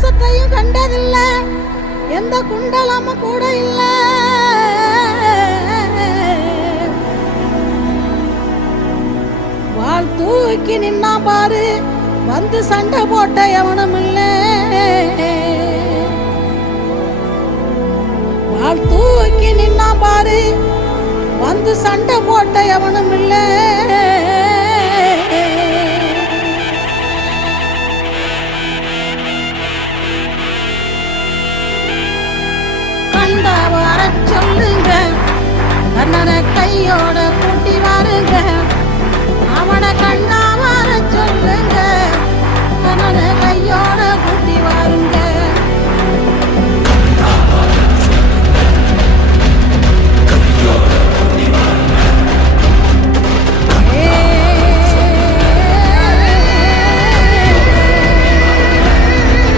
பாசத்தையும் கண்டதில்ல, எந்த குண்டலம கூட இல்ல. வாள் தூக்கி நின்னா பாரு, வந்து சண்டை போட்ட எவனும் இல்ல. வாள் தூக்கி நின்னா பாரு, வந்து சண்டை போட்ட எவனும் இல்ல. கண்ட வர சொல்லுங்க, கண்ணனை கையோட கூட்டி வாருங்க. அவனை கண்டா வர சொல்லுங்க, கண்ணனை கையோட